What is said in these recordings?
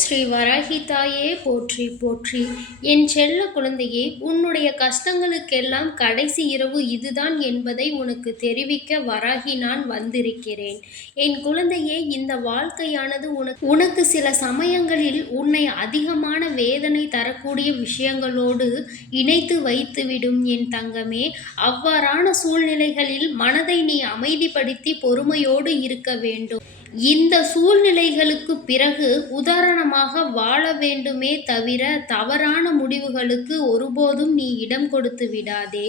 ஸ்ரீ வராகி தாயே போற்றி போற்றி. என் செல்ல குழந்தையே, உன்னுடைய கஷ்டங்களுக்கெல்லாம் கடைசி இரவு இதுதான் என்பதை உனக்கு தெரிவிக்க வராகி நான் வந்திருக்கிறேன். என் குழந்தையே, இந்த வாழ்க்கையானது உனக்கு சில சமயங்களில் உன்னை அதிகமான வேதனை தரக்கூடிய விஷயங்களோடு இணைத்து வைத்துவிடும் என் தங்கமே. அவ்வாறான சூழ்நிலைகளில் மனதை நீ அமைதிப்படுத்தி பொறுமையோடு இருக்க வேண்டும். இந்த சூழ்நிலைகளுக்கு பிறகு உதாரணமாக வாழ வேண்டுமே தவிர தவறான முடிவுகளுக்கு ஒருபோதும் நீ இடம் கொடுத்து விடாதே.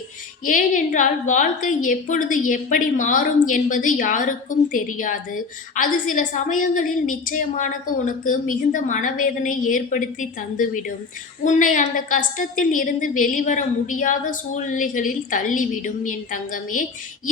ஏனென்றால் வாழ்க்கை எப்பொழுது எப்படி மாறும் என்பது யாருக்கும் தெரியாது. அது சில சமயங்களில் நிச்சயமாக உனக்கு மிகுந்த மனவேதனை ஏற்படுத்தி தந்துவிடும். உன்னை அந்த கஷ்டத்தில் இருந்து வெளிவர முடியாத சூழ்நிலைகளில் தள்ளிவிடும் என் தங்கமே.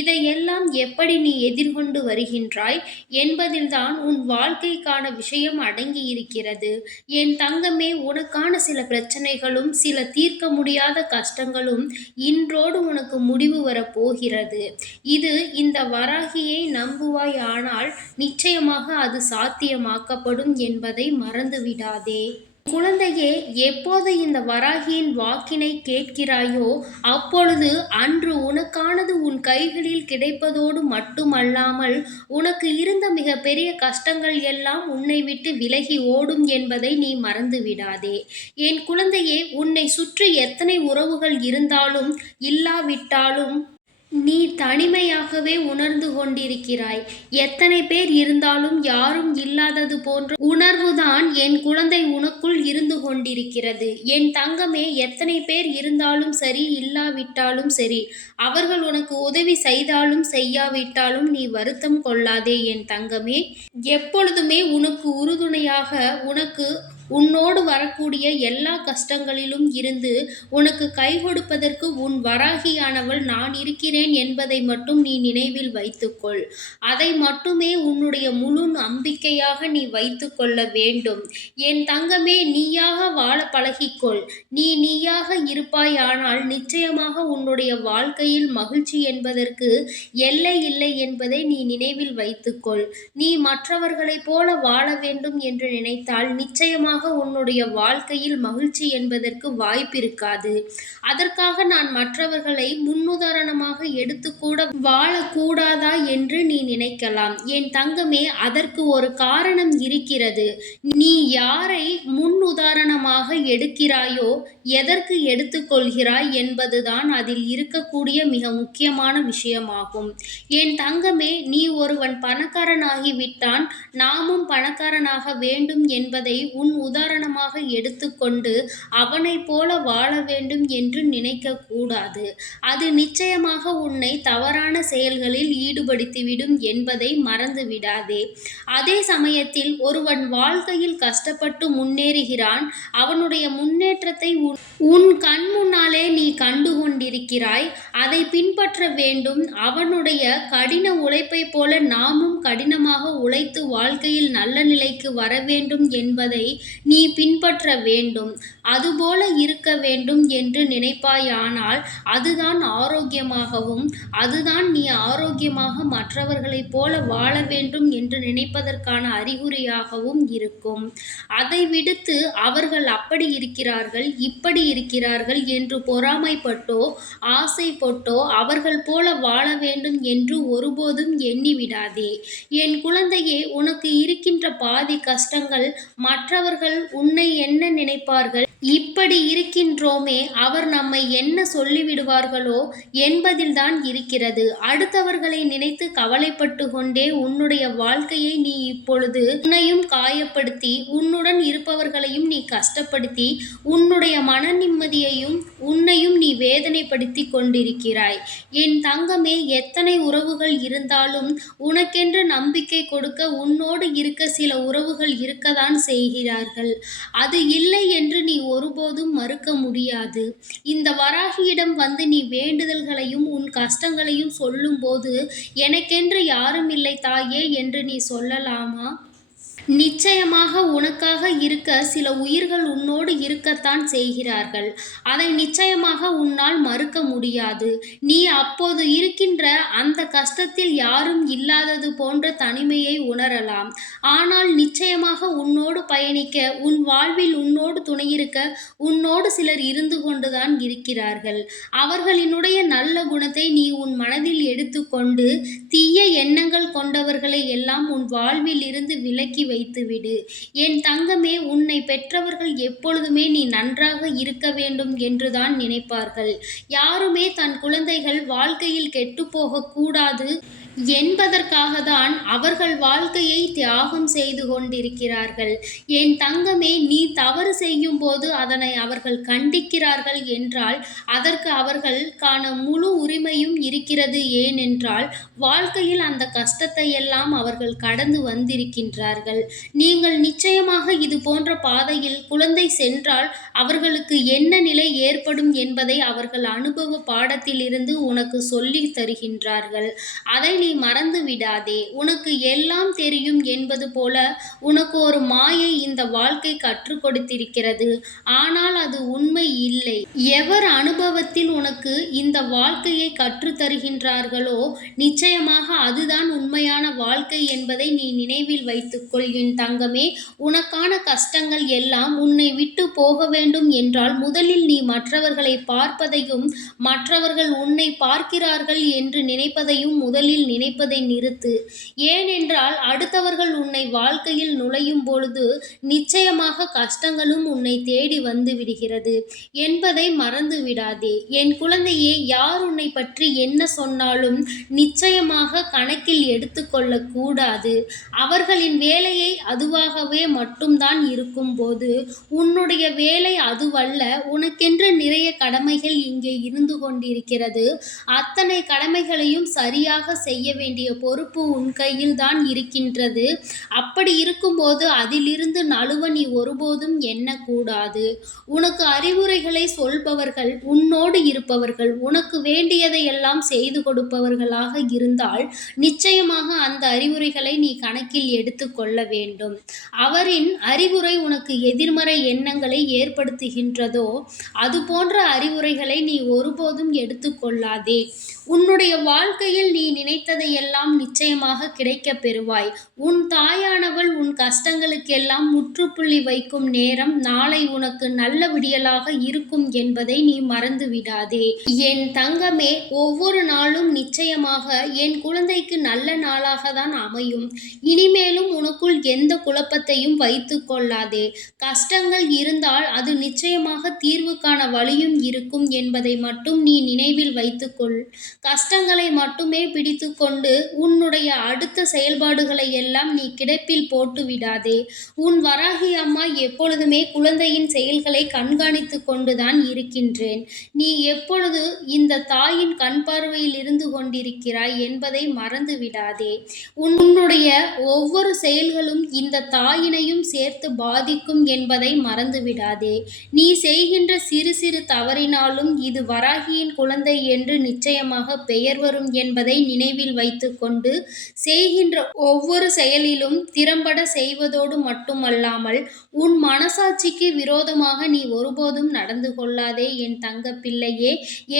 இதையெல்லாம் எப்படி நீ எதிர்கொண்டு வருகின்றாய் என்பதில் தான் உன் வாழ்க்கைக்கான விஷயம் அடங்கி இருக்கிறது. என் தங்கமே, உனக்கான சில பிரச்சனைகளும் சில தீர்க்க முடியாத கஷ்டங்களும் இன்றோடு உனக்கு முடிவு வரப்போகிறது. இந்த வராகியை நம்புவாய், ஆனால் நிச்சயமாக அது சாத்தியமாக்கப்படும் என்பதை மறந்துவிடாதே. குழந்தையே, எப்போது இந்த வராகியின் வாக்கினை கேட்கிறாயோ அப்பொழுது அன்று உனக்கானது உன் கைகளில் கிடைப்பதோடு மட்டுமல்லாமல் உனக்கு இருந்த மிக பெரிய கஷ்டங்கள் எல்லாம் உன்னை விட்டு விலகி ஓடும் என்பதை நீ மறந்து விடாதே. என் குழந்தையே, உன்னை சுற்றி எத்தனை உறவுகள் இருந்தாலும் இல்லாவிட்டாலும் நீ தனிமையாகவே உணர்ந்து கொண்டிருக்கிறாய். எத்தனை பேர் இருந்தாலும் யாரும் இல்லாதது போன்ற உணர்வுதான் என் குழந்தை உனக்குள் இருந்து கொண்டிருக்கிறது. என் தங்கமே, எத்தனை பேர் இருந்தாலும் சரி, இல்லாவிட்டாலும் சரி, அவர்கள் உனக்கு உதவி செய்தாலும் செய்யாவிட்டாலும் நீ வருத்தம் கொள்ளாதே என் தங்கமே. எப்பொழுதுமே உனக்கு உறுதுணையாக உன்னோடு வரக்கூடிய எல்லா கஷ்டங்களிலும் இருந்து உனக்கு கை கொடுப்பதற்கு உன் வராகியானவள் நான் இருக்கிறேன் என்பதை மட்டும் நீ நினைவில் வைத்துக்கொள். அதை மட்டுமே உன்னுடைய முழு நம்பிக்கையாக நீ வைத்து கொள்ள வேண்டும். என் தங்கமே, நீயாக வாழ பழகிக்கொள். நீயாக இருப்பாய், ஆனால் நிச்சயமாக உன்னுடைய வாழ்க்கையில் மகிழ்ச்சி என்பதற்கு எல்லை இல்லை என்பதை நீ நினைவில் வைத்துக்கொள். நீ மற்றவர்களைப் போல வாழ வேண்டும் என்று நினைத்தால் நிச்சயமாக உன்னுடைய வாழ்க்கையில் மகிழ்ச்சி என்பதற்கு வாய்ப்பிருக்காது. அதற்காக நான் மற்றவர்களை முன்னுதாரணமாக எடுத்துக்கூட வாழக்கூடாதா என்று நீ நினைக்கலாம். என் தங்கமே, அதற்கு ஒரு காரணம் இருக்கிறது. நீ யாரை முன்னுதாரணமாக எடுக்கிறாயோ, எதற்கு எடுத்துக்கொள்கிறாய் என்பதுதான் அதில் இருக்கக்கூடிய மிக முக்கியமான விஷயமாகும். என் தங்கமே, நீ ஒருவன் பணக்காரனாகிவிட்டான், நாமும் பணக்காரனாக வேண்டும் என்பதை உன் உதாரணமாக எடுத்துக்கொண்டு அவனைப் போல வாழ வேண்டும் என்று நினைக்க கூடாது. அது நிச்சயமாக உன்னை தவறான செயல்களில் ஈடுபடுத்திவிடும் என்பதை மறந்து விடாதே. அதே சமயத்தில் ஒருவன் வாழ்க்கையில் கஷ்டப்பட்டு முன்னேறுகிறான். அவனுடைய முன்னேற்றத்தை உன் கண் முன்னாலே நீ கண்டு கொண்டிருக்கிறாய். அதை பின்பற்ற வேண்டும். அவனுடைய கடின உழைப்பை போல நாமும் கடினமாக உழைத்து வாழ்க்கையில் நல்ல நிலைக்கு வர வேண்டும் என்பதை நீ பின்பற்ற வேண்டும். அதுபோல இருக்க வேண்டும் என்று நினைப்பாயானால் அதுதான் ஆரோக்கியமாகவும், அதுதான் நீ ஆரோக்கியமாக மற்றவர்களைப் போல வாழ வேண்டும் என்று நினைப்பதற்கான அறிகுறியாகவும் இருக்கும். அதை விடுத்து அவர்கள் அப்படி இருக்கிறார்கள், இப்படி இருக்கிறார்கள் என்று பொறாமைப்பட்டோ ஆசைப்பட்டோ அவர்கள் போல வாழ வேண்டும் என்று ஒருபோதும் எண்ணிவிடாதே. என் குழந்தையே, உனக்கு இருக்கின்ற பாதி கஷ்டங்கள் மற்றவர்கள் உன்னை என்ன நினைப்பார்கள், இப்படி இருக்கின்றோமே, அவர் நம்மை என்ன சொல்லிவிடுவார்களோ என்பதில்தான் இருக்கிறது. அடுத்தவர்களை நினைத்து கவலைப்பட்டு கொண்டே உன்னுடைய வாழ்க்கையை நீ இப்பொழுது உன்னையும் காயப்படுத்தி உன்னுடன் இருப்பவர்களையும் நீ கஷ்டப்படுத்தி உன்னுடைய மன நிம்மதியையும் உன்னையும் நீ வேதனைப்படுத்தி கொண்டிருக்கிறாய். என் தங்கமே, எத்தனை உறவுகள் இருந்தாலும் உனக்கென்று நம்பிக்கை கொடுக்க உன்னோடு இருக்க சில உறவுகள் இருக்கத்தான் செய்கிறார்கள். அது இல்லை என்று நீ ஒருபோதும் மறுக்க முடியாது. இந்த வராகியிடம் வந்து நீ வேண்டுதல்களையும் உன் கஷ்டங்களையும் சொல்லும்போது எனக்கென்று யாரும் இல்லை தாயே என்று நீ சொல்லலாமா? நிச்சயமாக உனக்காக இருக்க சில உயிர்கள் உன்னோடு இருக்கத்தான் செய்கிறார்கள். அதை நிச்சயமாக உன்னால் மறுக்க முடியாது. நீ அப்போது இருக்கின்ற அந்த கஷ்டத்தில் யாரும் இல்லாதது போன்ற தனிமையை உணரலாம். ஆனால் நிச்சயமாக உன்னோடு பயணிக்க, உன் வாழ்வில் உன்னோடு துணையிருக்க, உன்னோடு சிலர் இருந்து கொண்டுதான் இருக்கிறார்கள். அவர்களினுடைய நல்ல குணத்தை நீ உன் மனதில் எடுத்துக்கொண்டு, தீய எண்ணங்கள் கொண்டவர்களை எல்லாம் உன் வாழ்வில் இருந்து விலக்கி வைத்துவிடு. என் தங்கமே, உன்னை பெற்றவர்கள் எப்பொழுதுமே நீ நன்றாக இருக்க வேண்டும் என்றுதான் நினைப்பார்கள். யாருமே தன் குழந்தைகள் வாழ்க்கையில் கெட்டுப்போகக் கூடாது என்பதற்காகத்தான் அவர்கள் வாழ்க்கையை தியாகம் செய்து கொண்டிருக்கிறார்கள். என் தங்கமே, நீ தவறு செய்யும்போது அதனை அவர்கள் கண்டிக்கிறார்கள் என்றால் அதற்கு அவர்களுக்கான முழு உரிமையும் இருக்கிறது. ஏனென்றால் வாழ்க்கையில் அந்த கஷ்டத்தை எல்லாம் அவர்கள் கடந்து வந்திருக்கின்றார்கள். நீங்கள் நிச்சயமாக இது போன்ற பாதையில் குழந்தை சென்றால் அவர்களுக்கு என்ன நிலை ஏற்படும் என்பதை அவர்கள் அனுபவ பாடத்திலிருந்து உனக்கு சொல்லித் தருகின்றார்கள். அதை நீ மறந்து விடாதே. உனக்கு எல்லாம் தெரியும் என்பது போல உனக்கு ஒரு மாயை இந்த வாழ்க்கை கற்றுக் கொடுத்திருக்கிறது. ஆனால் அது உண்மை இல்லை. எவர் அனுபவத்தில் உனக்கு இந்த வாழ்க்கையை கற்றுத் தருகின்றார்களோ நிச்சயமாக அதுதான் உண்மையான வாழ்க்கை என்பதை நீ நினைவில் வைத்துக்கொள் என் தங்கமே. உனக்கான கஷ்டங்கள் எல்லாம் உன்னை விட்டு போக வேண்டும் என்றால் முதலில் நீ மற்றவர்களை பார்ப்பதையும் மற்றவர்கள் உன்னை பார்க்கிறார்கள் என்று நினைப்பதையும் முதலில் நினைப்பதை நிறுத்து. ஏனென்றால் அடுத்தவர்கள் உன்னை வாழ்க்கையில் நுழையும் பொழுது நிச்சயமாக கஷ்டங்களும் உன்னை தேடி வந்து விடுகிறது என்பதை மறந்து விடாதே. என் குழந்தையே, யார் உன்னை பற்றி என்ன சொன்னாலும் நிச்சயமாக கணக்கில் எடுத்துக்கொள்ளக் கூடாது. அவர்களின் வேலையை அதுவாகவே மட்டும்தான் இருக்கும்போது உன்னுடைய வேலை அதுவல்ல. உனக்கென்று நிறைய கடமைகள் இங்கே இருந்து கொண்டிருக்கிறது. அத்தனை கடமைகளையும் சரியாக செய்ய வேண்டிய பொறுப்பு உன் கையில் தான் இருக்கின்றது. அப்படி இருக்கும்போது அதிலிருந்து நழுவ நீ ஒருபோதும் எண்ணக்கூடாது. உனக்கு அறிவுரைகளை சொல்பவர்கள், உன்னோடு இருப்பவர்கள், உனக்கு வேண்டியதை எல்லாம் செய்து கொடுப்பவர்களாக இருந்தால் நிச்சயமாக அந்த அறிவுரைகளை நீ கணக்கில் எடுத்துக்கொள்ள வேண்டும். அவரின் அறிவுரை உனக்கு எதிர்மறை எண்ணங்களை ஏற்படுத்துகின்றதோ அது போன்ற அறிவுரைகளை நீ ஒருபோதும் எடுத்துக்கொள்ளாதே. உன்னுடைய வாழ்க்கையில் நீ நினைத்ததையெல்லாம் நிச்சயமாக கிடைக்கப் பெறுவாய். உன் தாயானவள் உன் கஷ்டங்களுக்கெல்லாம் முற்றுப்புள்ளி வைக்கும் நேரம் நாளை உனக்கு நல்ல விடியலாக இருக்கும் என்பதை நீ மறந்து விடாதே. என் தங்கமே, ஒவ்வொரு நாளும் நிச்சயமாக என் குழந்தைக்கு நல்ல நாளாக தான் அமையும். இனிமேலும் உனக்குள் எந்த குழப்பத்தையும் வைத்துக் கொள்ளாதே. கஷ்டங்கள் இருந்தால் அது நிச்சயமாக தீர்வுக்கான வழியும் இருக்கும் என்பதை மட்டும் நீ நினைவில் வைத்துக்கொள். கஷ்டங்களை மட்டுமே பிடித்துக்கொண்டு உன்னுடைய அடுத்த செயல்பாடுகளை எல்லாம் நீ கிடப்பில் போட்டு விடாதே. உன் வராகி அம்மா எப்பொழுதுமே குழந்தையின் செயல்களை கண்காணித்து கொண்டுதான் இருக்கின்றேன். நீ எப்பொழுது இந்த தாயின் கண் பார்வையில் இருந்து கொண்டிருக்கிறாய் என்பதை மறந்து விடாதே. உன்னுடைய ஒவ்வொரு செயல்களும் இந்த தாயினையும் சேர்த்து பாதிக்கும் என்பதை மறந்து விடாதே. நீ செய்கின்ற சிறு சிறு தவறினாலும் இது வராகியின் குழந்தை என்று நிச்சயமாக பெயர் வரும் என்பதை நினைவில் வைத்துக்கொண்டு செய்கின்ற ஒவ்வொரு செயலிலும் திறம்பட செய்வதோடு மட்டுமல்லாமல் உன் மனசாட்சிக்கு விரோதமாக நீ ஒருபோதும் நடந்து கொள்ளாதே என் தங்க பிள்ளையே.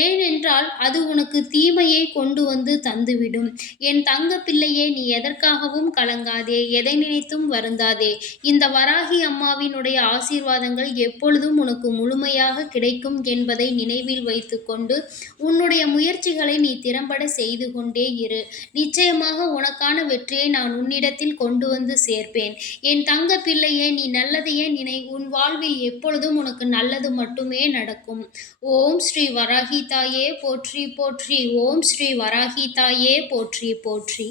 ஏனென்றால் அது உனக்கு தீமையை கொண்டு வந்து தந்துவிடும். என் தங்க பிள்ளையே, நீ எதற்காகவும் கலங்காதே, எதை நினைத்தும் வருந்தாதே. இந்த வராகி அம்மாவினுடைய ஆசீர்வாதங்கள் எப்பொழுதும் உனக்கு முழுமையாக கிடைக்கும் என்பதை நினைவில் வைத்துக்கொண்டு உன்னுடைய முயற்சிகளை நீ திறம்பட செய்து கொண்டே இரு. நிச்சயமாக உனக்கான வெற்றியை நான் உன்னிடத்தில் கொண்டு வந்து சேர்ப்பேன். என் தங்க பிள்ளையே, நீ நல்லதையே நினை. உன் வாழ்வில் எப்பொழுதும் உனக்கு நல்லது மட்டுமே நடக்கும். ஓம் ஸ்ரீ வராகி தாயே போற்றி போற்றி. ஓம் ஸ்ரீ வராகி தாயே போற்றி போற்றி.